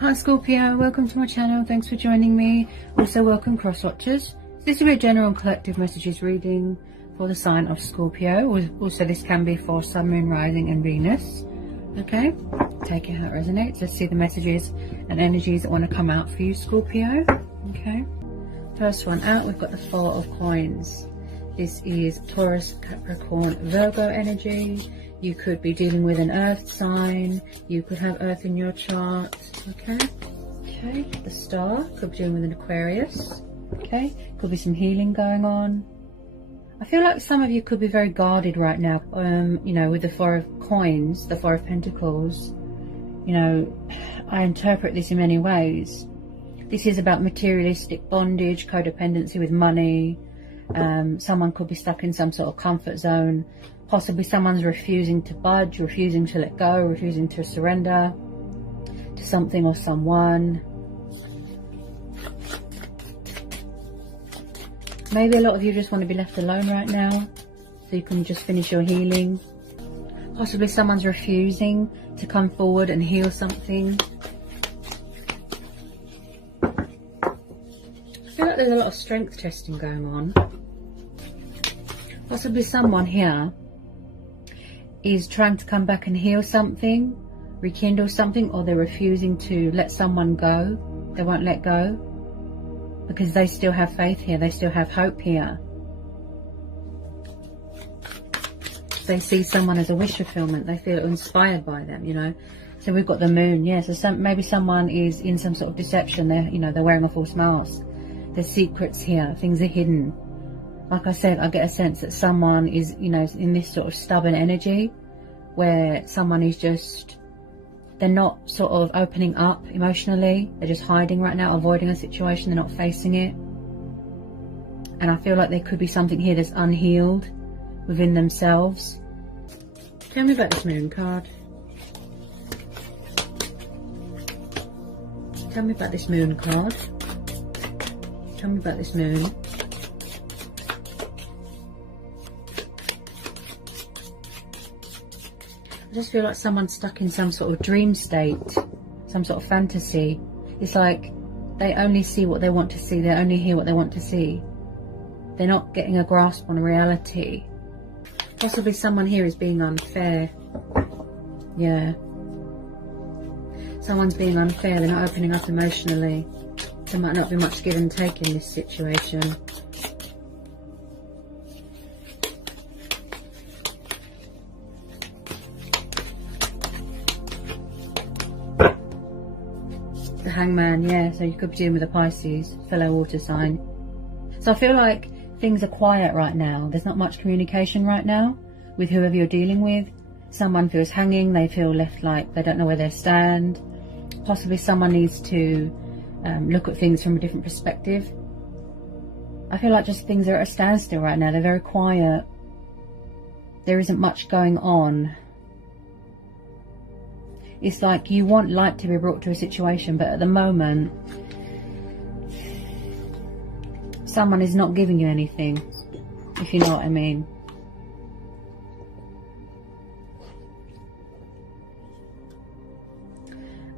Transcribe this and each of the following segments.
Hi Scorpio, welcome to my channel. Thanks for joining me. Also welcome cross watchers. This will be a general and collective messages reading for the sign of Scorpio. Also this can be for Sun, Moon, Rising and Venus. Okay, take it how it resonates. Let's see the messages and energies that want to come out for you, Scorpio. Okay, first one out, we've got the Four of Coins. This is Taurus, Capricorn, Virgo energy. You could be dealing with an earth sign. You could have earth in your chart. Okay. Okay. The Star could be dealing with an Aquarius. Okay. Could be some healing going on. I feel like some of you could be very guarded right now. You know, with the Four of Coins, the Four of Pentacles. You know, I interpret this in many ways. This is about materialistic bondage, codependency with money. Someone could be stuck in some sort of comfort zone. Possibly someone's refusing to budge, refusing to let go, refusing to surrender to something or someone. Maybe a lot of you just want to be left alone right now, so you can just finish your healing. Possibly someone's refusing to come forward and heal something. I feel like there's a lot of strength testing going on. Possibly someone here is trying to come back and heal something, rekindle something, or they're refusing to let someone go. They won't let go because they still have faith here. They still have hope here. They see someone as a wish fulfillment. They feel inspired by them, you know. So we've got the Moon, yeah. So maybe someone is in some sort of deception. They're, you know, they're wearing a false mask. There's secrets here. Things are hidden. Like I said, I get a sense that someone is, you know, in this sort of stubborn energy where someone is just, they're not sort of opening up emotionally. They're just hiding right now, avoiding a situation. They're not facing it. And I feel like there could be something here that's unhealed within themselves. Tell me about this Moon card. Tell me about this Moon card. Tell me about this Moon. I just feel like someone's stuck in some sort of dream state, some sort of fantasy. It's like they only see what they want to see. They only hear what they want to see. They're not getting a grasp on reality. Possibly someone here is being unfair. Yeah. Someone's being unfair. They're not opening up emotionally. There might not be much give and take in this situation. The Hangman, yeah, so you could be dealing with a Pisces, fellow water sign. So I feel like things are quiet right now. There's not much communication right now with whoever you're dealing with. Someone feels hanging, they feel left like they don't know where they stand. Possibly someone needs to look at things from a different perspective. I feel like just things are at a standstill right now. They're very quiet. There isn't much going on. It's like you want light to be brought to a situation, but at the moment, someone is not giving you anything, if you know what I mean.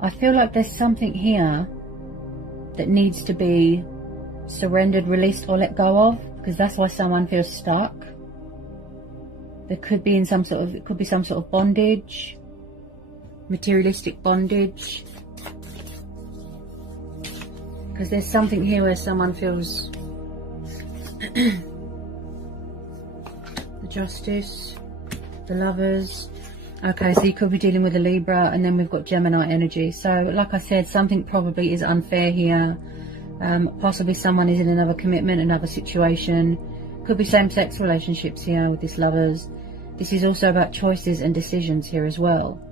I feel like there's something here that needs to be surrendered, released, or let go of, because that's why someone feels stuck. There could be in some sort of, it could be some sort of bondage. Materialistic bondage, because there's something here where someone feels the Justice, the Lovers. Okay, so you could be dealing with a Libra, and then we've got Gemini energy. So like I said, something probably is unfair here. Possibly someone is in another commitment, another situation. Could be same-sex relationships here with this Lovers. This is also about choices and decisions here as well.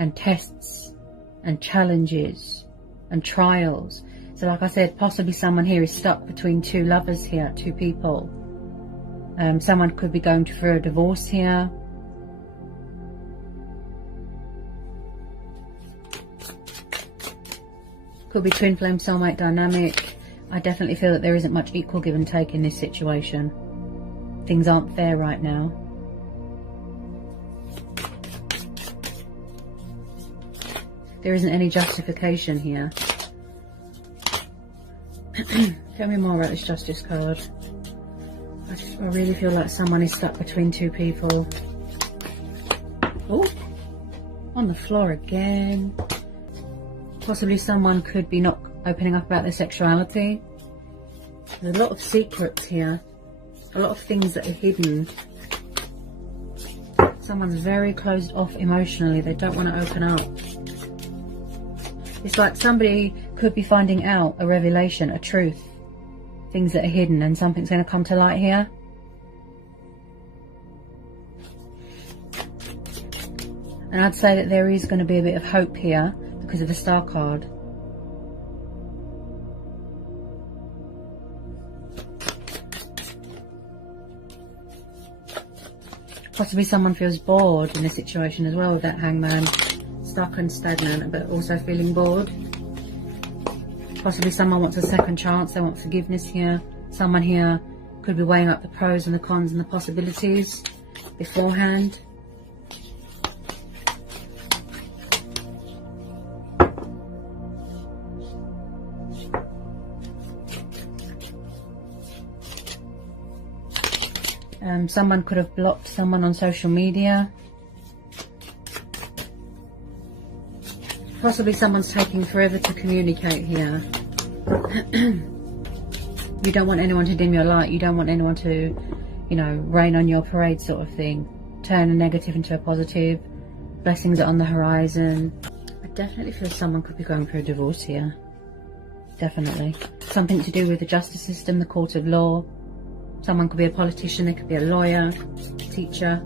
And tests and challenges and trials. So like I said, possibly someone here is stuck between two lovers here, two people. Someone could be going through a divorce here. Could be twin flame soulmate dynamic. I definitely feel that there isn't much equal give and take in this situation. Things aren't fair right now. there isn't any justification here. Tell me more about this Justice card. I really feel like someone is stuck between two people. Oh, on the floor again. Possibly someone could be not opening up about their sexuality. There's a lot of secrets here. A lot of things that are hidden. Someone's very closed off emotionally. They don't want to open up. It's like somebody could be finding out a revelation, a truth. Things that are hidden, and something's going to come to light here. And I'd say that there is going to be a bit of hope here because of the Star card. Possibly someone feels bored in a situation as well with that Hangman. Stuck and stagnant, but also feeling bored. Possibly someone wants a second chance. They want forgiveness here. Someone here could be weighing up the pros and the cons and the possibilities beforehand. Someone could have blocked someone on social media. Possibly someone's taking forever to communicate here. You don't want anyone to dim your light. You don't want anyone to, you know, rain on your parade sort of thing. Turn a negative into a positive. Blessings are on the horizon. I definitely feel someone could be going through a divorce here. Definitely. Something to do with the justice system, the court of law. Someone could be a politician, they could be a lawyer, teacher.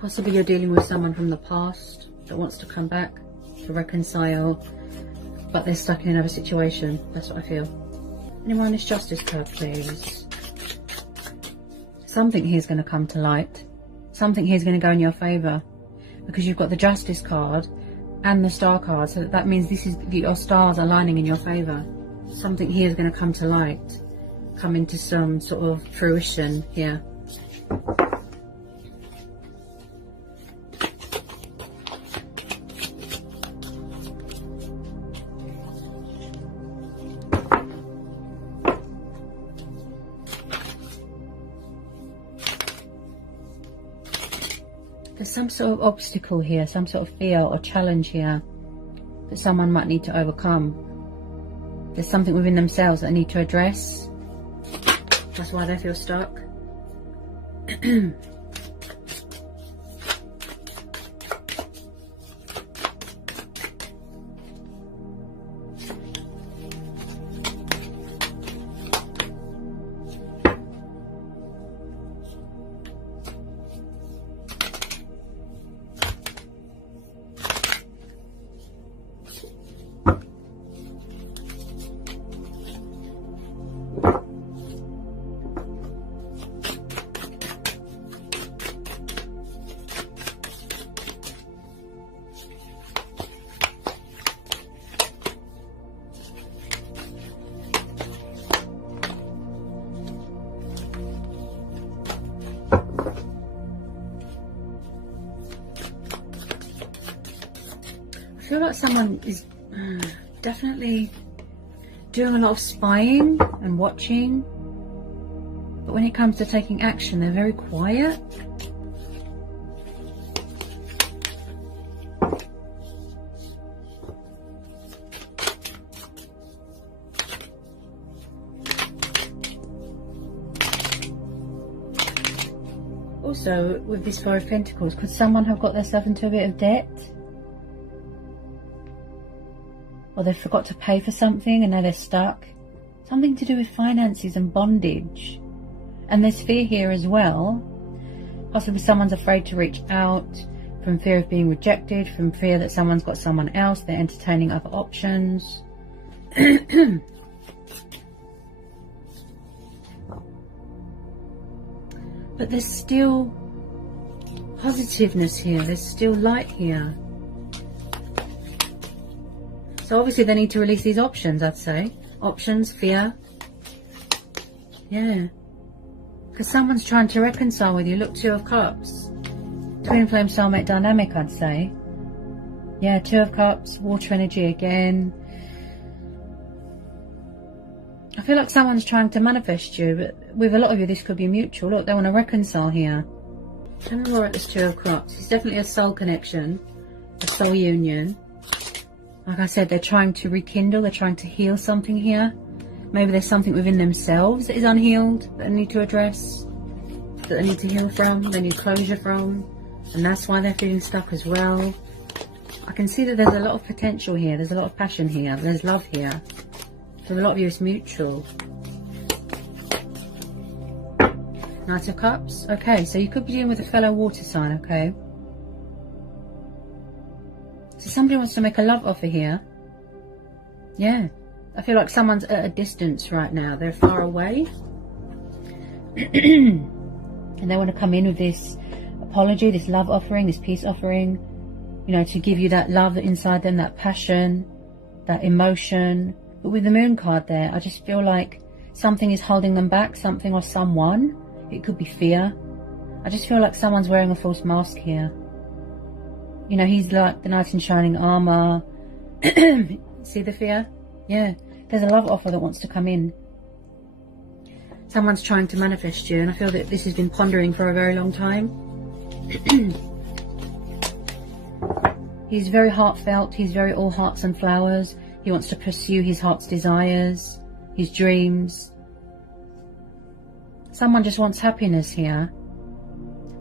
Possibly you're dealing with someone from the past that wants to come back to reconcile, but they're stuck in another situation. That's what I feel. Anyone on this Justice card, please? Something here is going to come to light. Something here is going to go in your favour, because you've got the Justice card and the Star card, so that means this is your stars aligning in your favour. Something here is going to come to light, come into some sort of fruition here. There's some sort of obstacle here, some sort of fear or challenge here that someone might need to overcome. There's something within themselves that they need to address. That's why they feel stuck. I feel like someone is definitely doing a lot of spying and watching, but when it comes to taking action, they're very quiet. Also, with this Four of Pentacles, could someone have got themselves into a bit of debt? Or they forgot to pay for something and now they're stuck. Something to do with finances and bondage. And there's fear here as well. Possibly someone's afraid to reach out from fear of being rejected, from fear that someone's got someone else, they're entertaining other options. But there's still positiveness here, there's still light here. So obviously they need to release these options, I'd say. Options, fear. Yeah. Because someone's trying to reconcile with you. Look, Two of Cups. Twin flame soulmate dynamic, I'd say. Yeah, Two of Cups, water energy again. I feel like someone's trying to manifest you, but with a lot of you, this could be mutual. Look, they want to reconcile here. Tell me more at this Two of Cups. It's definitely a soul connection, a soul union. Like I said, they're trying to rekindle, they're trying to heal something here. Maybe there's something within themselves that is unhealed, that they need to address, that they need to heal from, they need closure from. And that's why they're feeling stuck as well. I can see that there's a lot of potential here. There's a lot of passion here. There's love here. For a lot of you, it's mutual. Knight of Cups. Okay, so you could be dealing with a fellow water sign, okay? So somebody wants to make a love offer here. Yeah. I feel like someone's at a distance right now. They're far away. And they want to come in with this apology, this love offering, this peace offering. You know, to give you that love inside them, that passion, that emotion. But with the Moon card there, I just feel like something is holding them back, something or someone. It could be fear. I just feel like someone's wearing a false mask here. You know, he's like the knight in shining armor. See the fear? Yeah. There's a love offer that wants to come in. Someone's trying to manifest you, and I feel that this has been pondering for a very long time. He's very heartfelt. He's very all hearts and flowers. He wants to pursue his heart's desires, his dreams. Someone just wants happiness here.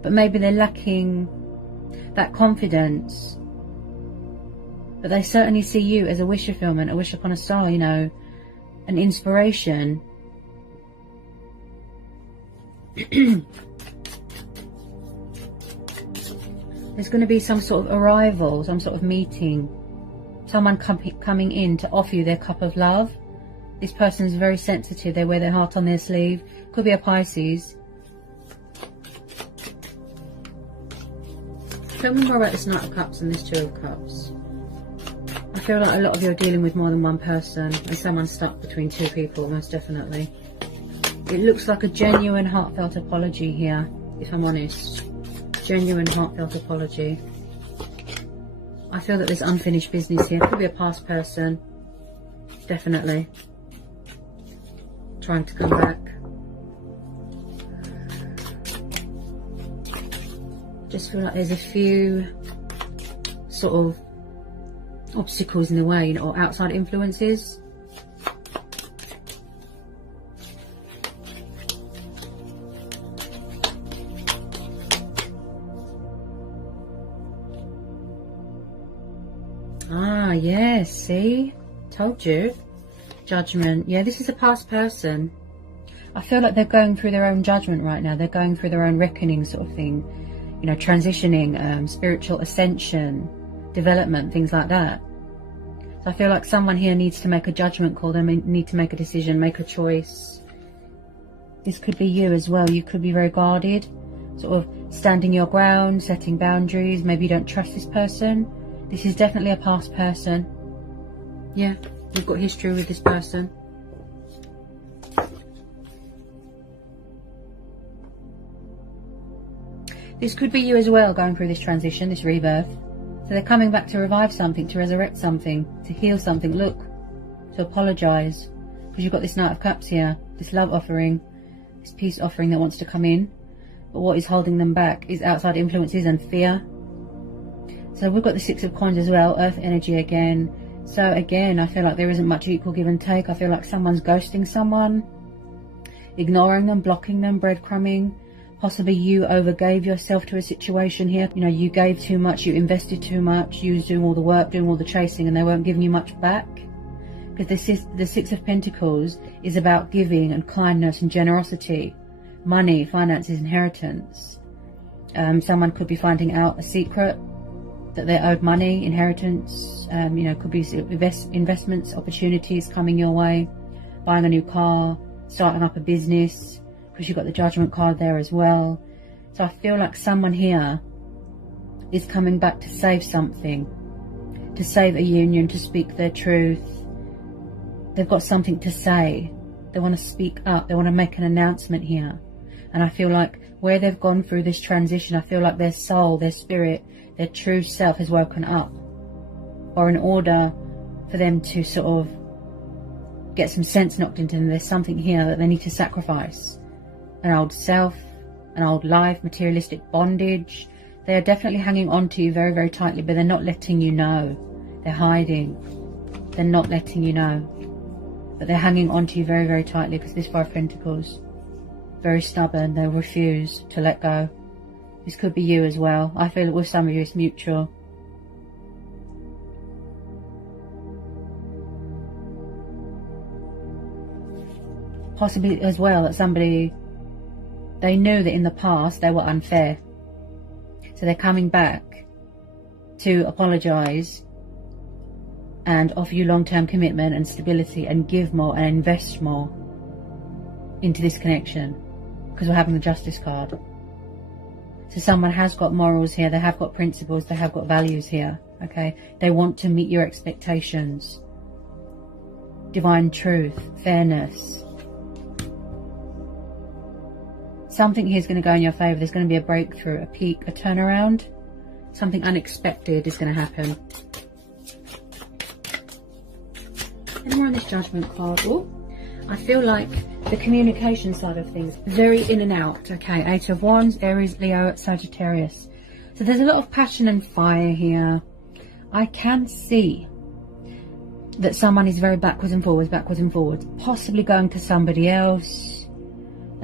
But maybe they're lacking that confidence. But they certainly see you as a wish fulfillment, a wish upon a star, you know, an inspiration. There's going to be some sort of arrival, some sort of meeting. Someone coming in to offer you their cup of love. This person is very sensitive. They wear their heart on their sleeve. Could be a Pisces. Tell me more about this Knight of Cups and this Two of Cups. I feel like a lot of you are dealing with more than one person, and someone's stuck between two people, most definitely. It looks like a genuine, heartfelt apology here, if I'm honest. Genuine, heartfelt apology. I feel that there's unfinished business here. Could be a past person. Definitely. Trying to come back. Just feel like there's a few sort of obstacles in the way, you know, or outside influences. Ah, yes, see? Told you. Judgment. Yeah, this is a past person. I feel like they're going through their own judgment right now. They're going through their own reckoning sort of thing. You know, transitioning, spiritual ascension, development, things like that. So I feel like someone here needs to make a judgment call. They need to make a decision, make a choice. This could be you as well. You could be very guarded, sort of standing your ground, setting boundaries. Maybe you don't trust this person. This is definitely a past person. Yeah, you've got history with this person. This could be you as well, going through this transition, this rebirth. So they're coming back to revive something, to resurrect something, to heal something. Look, to apologise. Because you've got this Knight of Cups here, this love offering, this peace offering that wants to come in. But what is holding them back is outside influences and fear. So we've got the Six of Coins as well, earth energy again. So again, I feel like there isn't much equal give and take. I feel like someone's ghosting someone, ignoring them, blocking them, breadcrumbing. Possibly you overgave yourself to a situation here. You know, you gave too much, you invested too much, you was doing all the work, doing all the chasing, and they weren't giving you much back. Because the Six of Pentacles is about giving and kindness and generosity, money, finances, inheritance. Someone could be finding out a secret that they're owed money, inheritance, you know, could be investments, opportunities coming your way, buying a new car, starting up a business, because you've got the Judgment card there as well. So I feel like someone here is coming back to save something, to save a union, to speak their truth. They've got something to say. They want to speak up. They want to make an announcement here. And I feel like where they've gone through this transition, I feel like their soul, their spirit, their true self has woken up. Or in order for them to sort of get some sense knocked into them, there's something here that they need to sacrifice. An old self, an old life, materialistic bondage. They are definitely hanging on to you very, very tightly, but they're not letting you know. They're hiding. They're not letting you know. But they're hanging on to you very, very tightly, because this Five of Pentacles, very stubborn. They'll refuse to let go. This could be you as well. I feel that with some of you it's mutual. Possibly as well that somebody, they knew that in the past they were unfair. So they're coming back to apologise and offer you long-term commitment and stability and give more and invest more into this connection, because we're having the Justice card. So someone has got morals here, they have got principles, they have got values here, okay? They want to meet your expectations. Divine truth, fairness. Something here is going to go in your favour. There's going to be a breakthrough, a peak, a turnaround. Something unexpected is going to happen. And more on this Judgment card. Ooh, I feel like the communication side of things, very in and out. Okay, Eight of Wands, Aries, Leo, Sagittarius. So there's a lot of passion and fire here. I can see that someone is very backwards and forwards, possibly going to somebody else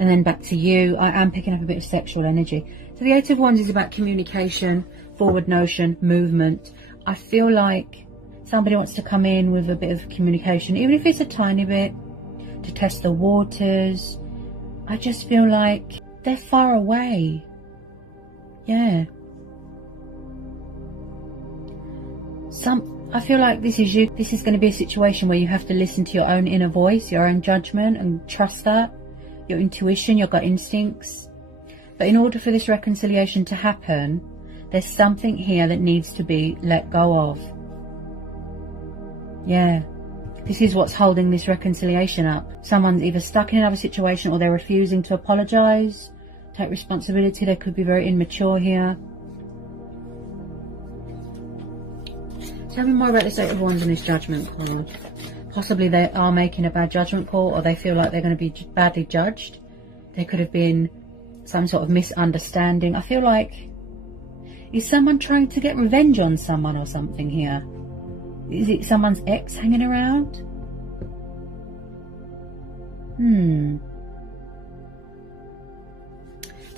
and then back to you. I am picking up a bit of sexual energy. So the Eight of Wands is about communication, forward motion, movement. I feel like somebody wants to come in with a bit of communication, even if it's a tiny bit, to test the waters. I just feel like they're far away. Yeah. I feel like this is you. This is going to be a situation where you have to listen to your own inner voice, your own judgment, and trust that. Your intuition, your gut instincts. But in order for this reconciliation to happen, there's something here that needs to be let go of. Yeah. This is what's holding this reconciliation up. Someone's either stuck in another situation or they're refusing to apologise, take responsibility. They could be very immature here. Tell me more about this Eight of Wands and this Judgment card. Possibly they are making a bad judgment call, or they feel like they're going to be badly judged. There could have been some sort of misunderstanding. I feel like, is someone trying to get revenge on someone or something here? Is it someone's ex hanging around?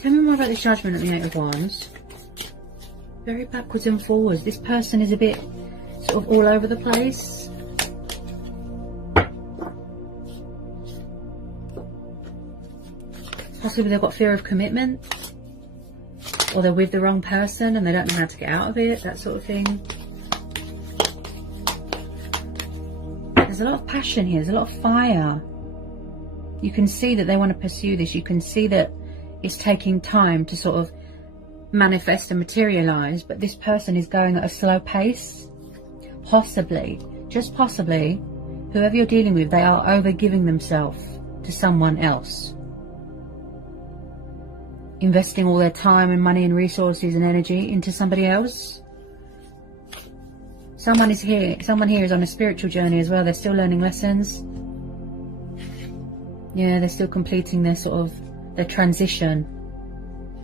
Tell me more about this Judgment at the Eight of Wands. Very backwards and forwards. This person is a bit sort of all over the place. Possibly they've got fear of commitment, or they're with the wrong person and they don't know how to get out of it, that sort of thing. There's a lot of passion here, there's a lot of fire. You can see that they want to pursue this. You can see that it's taking time to sort of manifest and materialise, but this person is going at a slow pace. Possibly, just possibly, whoever you're dealing with, they are over-giving themselves to someone else. Investing all their time and money and resources and energy into somebody else. Someone here is on a spiritual journey as well. They're still learning lessons. Yeah, they're still completing their sort of their transition.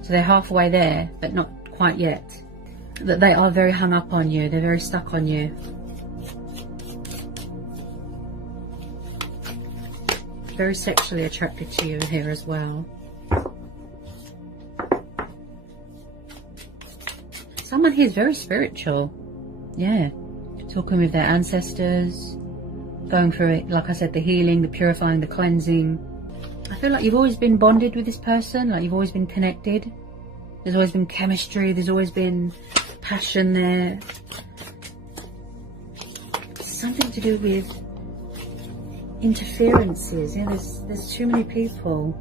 So they're halfway there, but not quite yet. That they are very hung up on you. They're very stuck on you. Very sexually attracted to you here as well. Someone here is very spiritual. Yeah. Talking with their ancestors. Going through it, like I said, the healing, the purifying, the cleansing. I feel like you've always been bonded with this person. Like you've always been connected. There's always been chemistry. There's always been passion there. Something to do with interferences. Yeah, there's too many people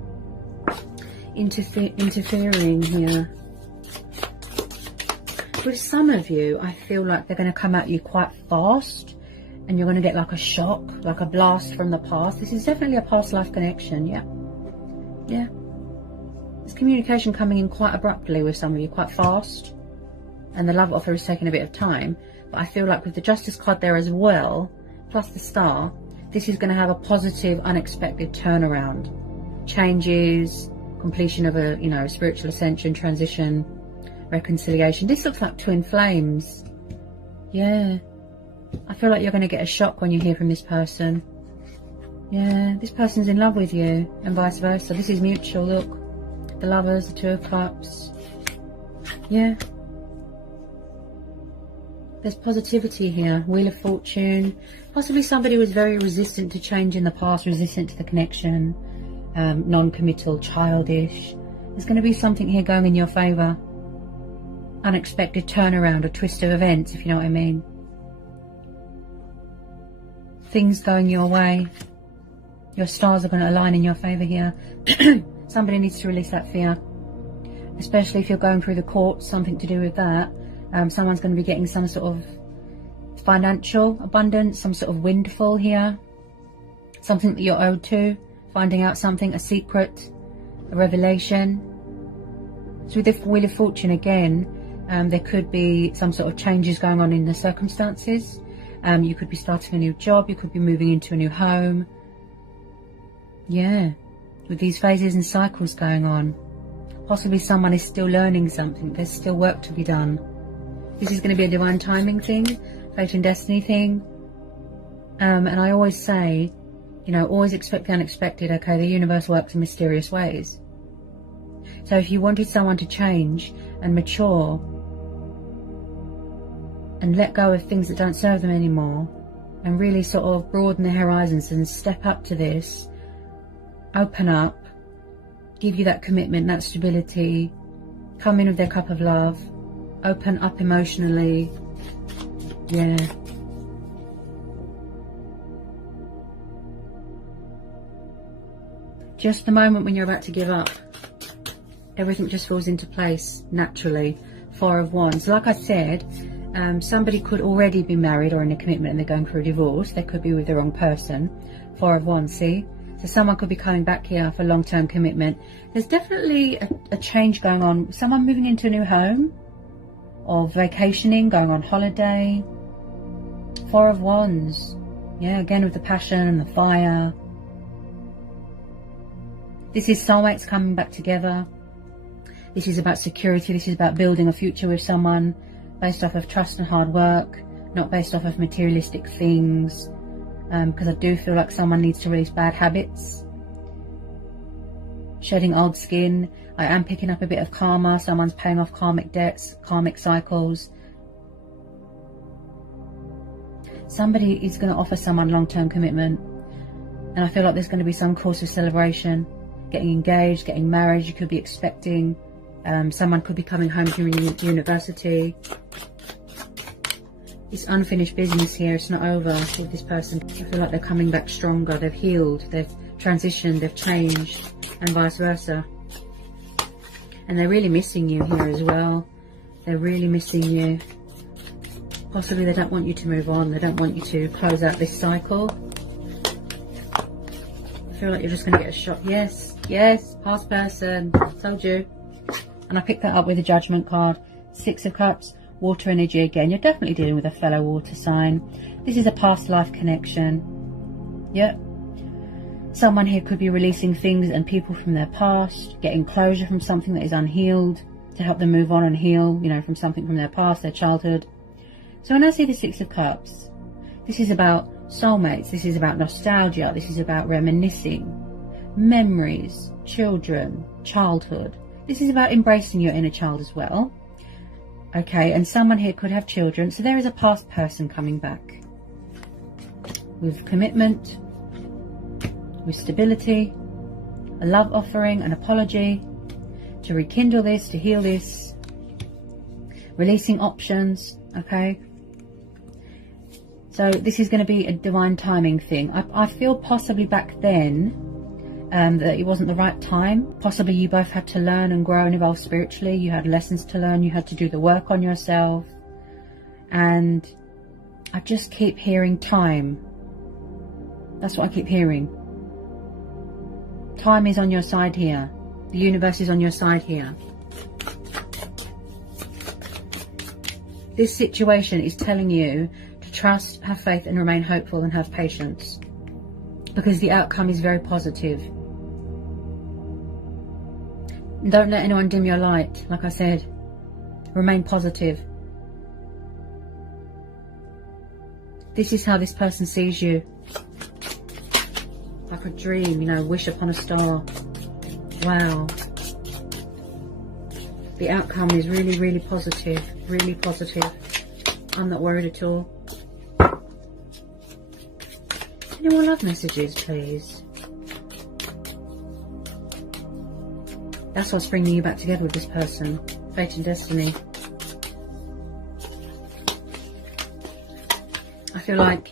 interfering here. With some of you, I feel like they're going to come at you quite fast, and you're going to get like a shock, like a blast from the past. This is definitely a past life connection. Yeah. communication coming in quite abruptly with some of you, quite fast. And the love offer is taking a bit of time. But I feel like with the Justice card there as well, plus the Star, this is going to have a positive, unexpected turnaround. Changes, completion of a, you know, spiritual ascension, transition, reconciliation. This looks like twin flames. Yeah. I feel like you're going to get a shock when you hear from this person. Yeah, this person's in love with you and vice versa. This is mutual, look. The Lovers, the Two of Cups. Yeah. There's positivity here. Wheel of Fortune. Possibly somebody was very resistant to change in the past, resistant to the connection, non-committal, childish. There's going to be something here going in your favour. Unexpected turnaround, a twist of events, if you know what I mean. Things going your way. Your stars are going to align in your favour here. Somebody needs to release that fear. Especially if you're going through the courts, something to do with that. Someone's going to be getting some sort of financial abundance, some sort of windfall here. Something that you're owed to. Finding out something, a secret, a revelation. So with the Wheel of Fortune again, there could be some sort of changes going on in the circumstances. You could be starting a new job. You could be moving into a new home. Yeah, with these phases and cycles going on. Possibly someone is still learning something. There's still work to be done. This is going to be a divine timing thing, fate and destiny thing. And I always say, you know, always expect the unexpected. Okay, the universe works in mysterious ways. So if you wanted someone to change and mature and let go of things that don't serve them anymore and really sort of broaden their horizons and step up to this, open up, give you that commitment, that stability, come in with their cup of love, open up emotionally. Yeah. Just the moment when you're about to give up, everything just falls into place naturally. Four of Wands. Like I said, somebody could already be married or in a commitment and they're going through a divorce. They could be with the wrong person. Four of Wands, see? So someone could be coming back here for long-term commitment. There's definitely a change going on. Someone moving into a new home or vacationing, going on holiday. Four of Wands. Yeah, again with the passion and the fire. This is soulmates coming back together. This is about security. This is about building a future with someone based off of trust and hard work, not based off of materialistic things. Because I do feel like someone needs to release bad habits. Shedding old skin. I am picking up a bit of karma. Someone's paying off karmic debts, karmic cycles. Somebody is going to offer someone long-term commitment. And I feel like there's going to be some course of celebration. Getting engaged, getting married. You could be expecting. Someone could be coming home from university. It's unfinished business here. It's not over with this person. I feel like they're coming back stronger. They've healed. They've transitioned. They've changed. And vice versa. And they're really missing you here as well. They're really missing you. Possibly they don't want you to move on. They don't want you to close out this cycle. I feel like you're just going to get a shock. Yes. Yes. Past person. Told you. And I picked that up with the Judgment card. Six of Cups. Water energy again. You're definitely dealing with a fellow water sign. This is a past life connection. Yep. Someone here could be releasing things and people from their past, getting closure from something that is unhealed to help them move on and heal, you know, from something from their past, their childhood. So when I see the Six of Cups, this is about soulmates. This is about nostalgia. This is about reminiscing, memories, children, childhood. This is about embracing your inner child as well. Okay, and someone here could have children. So there is a past person coming back with commitment, with stability, a love offering, an apology, to rekindle this, to heal this, releasing options, okay? So this is going to be a divine timing thing. I feel possibly back then that it wasn't the right time. Possibly you both had to learn and grow and evolve spiritually. You had lessons to learn. You had to do the work on yourself. And I just keep hearing time. That's what I keep hearing. Time is on your side here. The universe is on your side here. This situation is telling you to trust, have faith, and remain hopeful, and have patience, because the outcome is very positive. Don't let anyone dim your light. Like I said, remain positive. This is how this person sees you. Like a dream, you know, wish upon a star. Wow. The outcome is really, really positive. Really positive. I'm not worried at all. Any more love messages, please? That's what's bringing you back together with this person. Fate and destiny. I feel like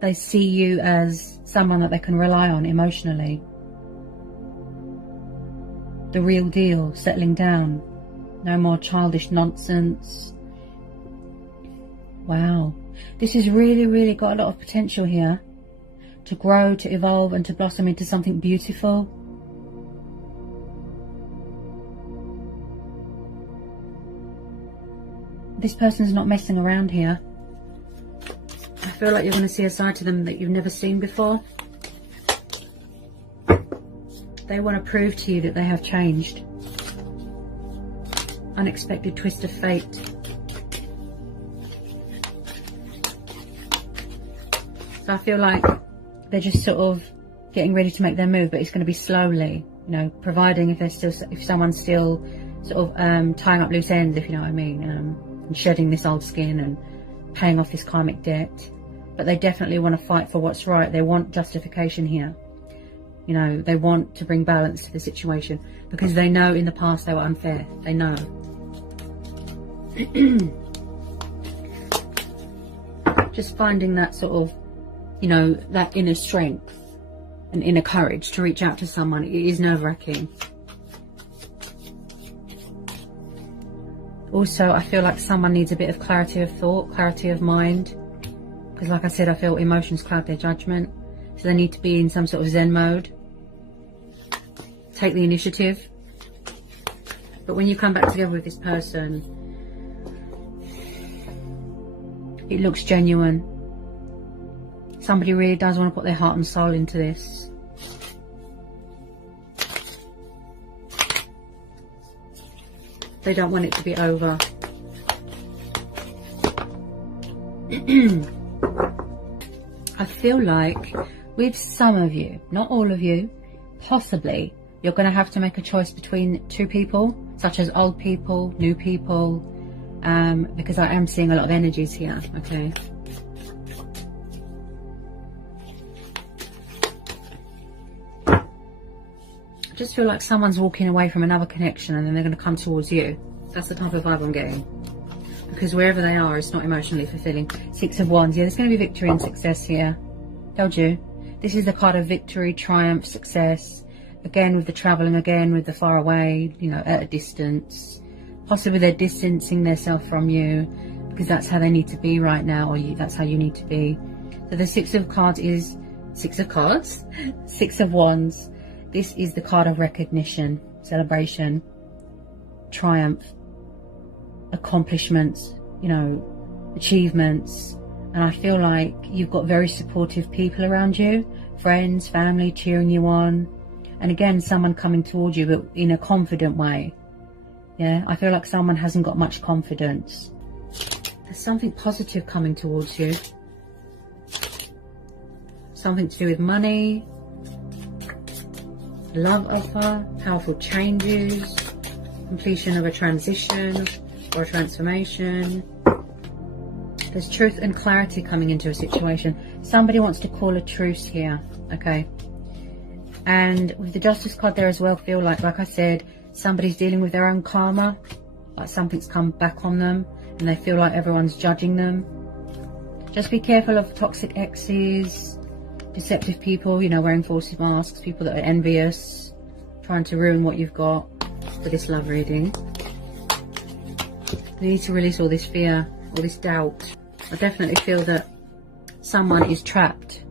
they see you as someone that they can rely on emotionally. The real deal, settling down. No more childish nonsense. Wow. This has really, really got a lot of potential here. To grow, to evolve, and to blossom into something beautiful. This person's not messing around here. I feel like you're going to see a side to them that you've never seen before. They want to prove to you that they have changed. Unexpected twist of fate. So I feel like they're just sort of getting ready to make their move, but it's going to be slowly, you know, providing if someone's still sort of tying up loose ends, if you know what I mean, and shedding this old skin and paying off this karmic debt. But they definitely want to fight for what's right. They want justification here. You know, they want to bring balance to the situation because they know in the past they were unfair. They know. Just finding that sort of, you know, that inner strength and inner courage to reach out to someone, it is nerve-wracking. Also, I feel like someone needs a bit of clarity of thought, clarity of mind. Because like I said, I feel emotions cloud their judgment. So they need to be in some sort of Zen mode. Take the initiative. But when you come back together with this person, it looks genuine. Somebody really does want to put their heart and soul into this. They don't want it to be over. I feel like with some of you, not all of you, possibly you're going to have to make a choice between two people, such as old people, new people, because I am seeing a lot of energies here, okay? I just feel like someone's walking away from another connection and then they're going to come towards you. That's the type of vibe I'm getting. Because wherever they are, it's not emotionally fulfilling. Six of Wands. Yeah, there's going to be victory and success here. Told you. This is the card of victory, triumph, success. Again, with the travelling, again, with the far away, you know, at a distance. Possibly they're distancing themselves from you because that's how they need to be right now, or that's how you need to be. So the Six of Cards is... Six of Cards? Six of Wands. This is the card of recognition, celebration, triumph, accomplishments, you know, achievements. And I feel like you've got very supportive people around you, friends, family cheering you on. And again, someone coming towards you, but in a confident way. Yeah, I feel like someone hasn't got much confidence. There's something positive coming towards you. Something to do with money, love offer, powerful changes, completion of a transition or a transformation. There's truth and clarity coming into a situation. Somebody wants to call a truce here, okay? And with the Justice card there as well, feel like I said, somebody's dealing with their own karma, like something's come back on them and they feel like everyone's judging them. Just be careful of toxic exes, deceptive people, you know, wearing false masks, people that are envious, trying to ruin what you've got for this love reading. You need to release all this fear, all this doubt. I definitely feel that someone is trapped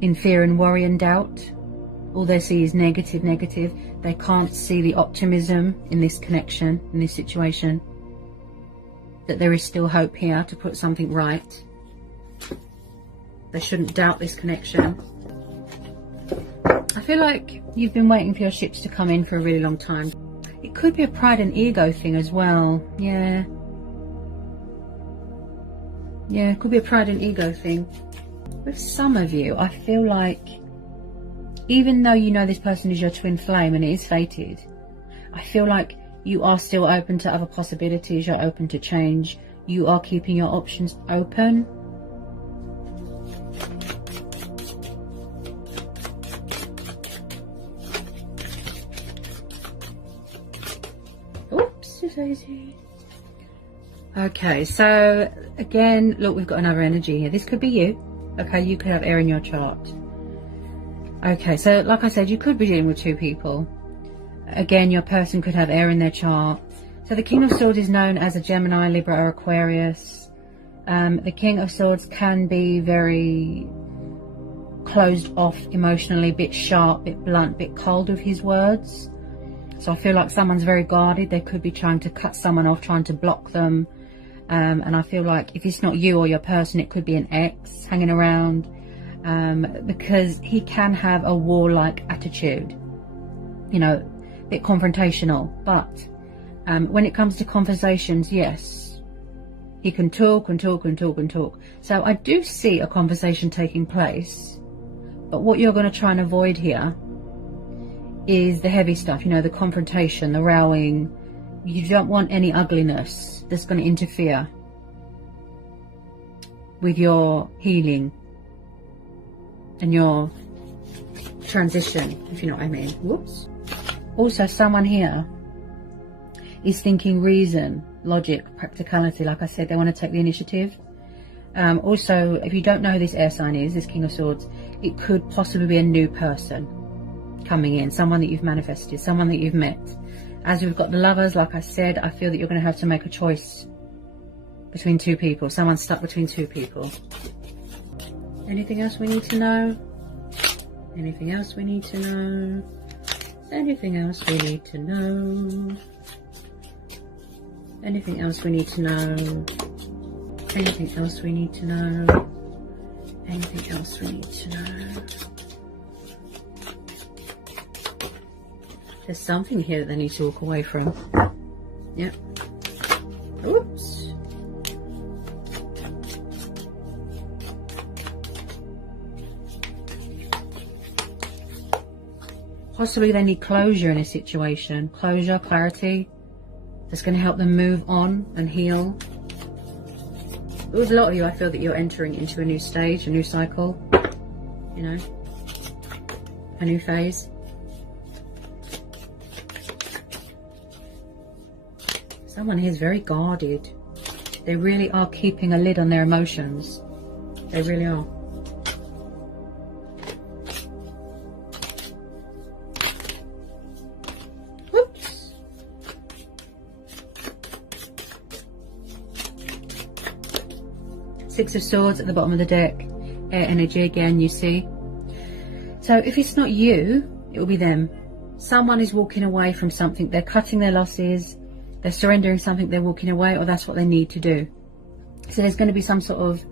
in fear and worry and doubt, all they see is negative, negative. They can't see the optimism in this connection, in this situation, that there is still hope here to put something right. They shouldn't doubt this connection. I feel like you've been waiting for your ships to come in for a really long time. It could be a pride and ego thing as well. Yeah, it could be a pride and ego thing. With some of you, I feel like, even though you know this person is your twin flame and it is fated, I feel like you are still open to other possibilities. You're open to change. You are keeping your options open. Oops, Daisy. Okay, so again, look, we've got another energy here. This could be you. Okay, you could have air in your chart. Okay, so like I said, you could be dealing with two people. Again, your person could have air in their chart. So the King of Swords is known as a Gemini, Libra or Aquarius. The King of Swords can be very closed off emotionally, a bit sharp, a bit blunt, a bit cold with his words. So I feel like someone's very guarded. They could be trying to cut someone off, trying to block them. And I feel like if it's not you or your person, it could be an ex hanging around. Because he can have a warlike attitude, you know, a bit confrontational. But when it comes to conversations, yes, he can talk and talk and talk and talk. So I do see a conversation taking place. But what you're going to try and avoid here is the heavy stuff, you know, the confrontation, the rowing. You don't want any ugliness that's going to interfere with your healing and your transition, if you know what I mean. Whoops. Also, someone here is thinking reason, logic, practicality. Like I said, they want to take the initiative. Also, if you don't know who this air sign is, this King of Swords, it could possibly be a new person coming in, someone that you've manifested, someone that you've met. As we've got the Lovers, like I said, I feel that you're going to have to make a choice between two people. Someone's stuck between two people. Anything else we need to know? Anything else we need to know? Anything else we need to know? Anything else we need to know? Anything else we need to know? Anything else we need to know? There's something here that they need to walk away from. Yep. Oops. Possibly they need closure in a situation. Closure, clarity. That's going to help them move on and heal. With a lot of you, I feel that you're entering into a new stage, a new cycle. You know, a new phase. Someone here is very guarded. They really are keeping a lid on their emotions. They really are. Whoops. Six of Swords at the bottom of the deck. Air energy again, you see. So if it's not you, it will be them. Someone is walking away from something. They're cutting their losses. They're surrendering something, they're walking away, or that's what they need to do. So there's going to be some sort of,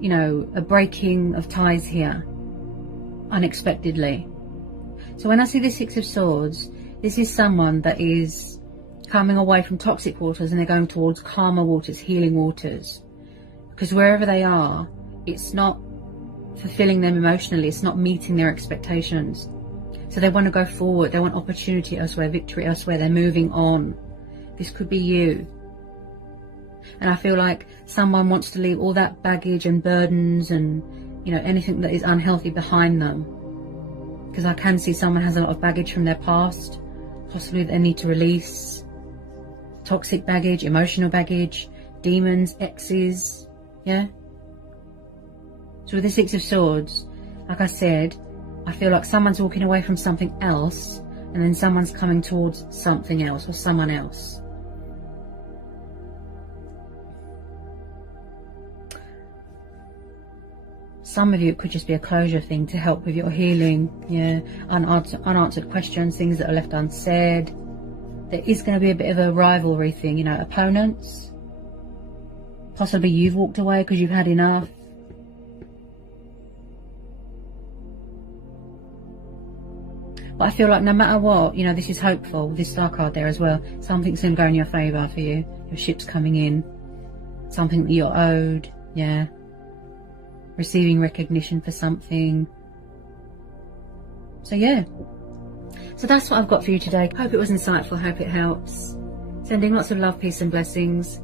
you know, a breaking of ties here, unexpectedly. So when I see the Six of Swords, this is someone that is coming away from toxic waters and they're going towards calmer waters, healing waters. Because wherever they are, it's not fulfilling them emotionally, it's not meeting their expectations. So they want to go forward, they want opportunity elsewhere, victory elsewhere, they're moving on. This could be you. And I feel like someone wants to leave all that baggage and burdens and, you know, anything that is unhealthy behind them. Because I can see someone has a lot of baggage from their past, possibly that they need to release. Toxic baggage, emotional baggage, demons, exes, yeah? So with the Six of Swords, like I said, I feel like someone's walking away from something else and then someone's coming towards something else or someone else. some of you, it could just be a closure thing to help with your healing. Yeah, unanswered questions, things that are left unsaid. There is going to be a bit of a rivalry thing, you know, opponents. Possibly you've walked away because you've had enough. But I feel like no matter what, you know, this is hopeful. This Star card there as well. Something's going to go in your favour for you. Your ship's coming in. Something that you're owed. Yeah. Receiving recognition for something. So yeah. So that's what I've got for you today. Hope it was insightful. Hope it helps. Sending lots of love, peace and blessings.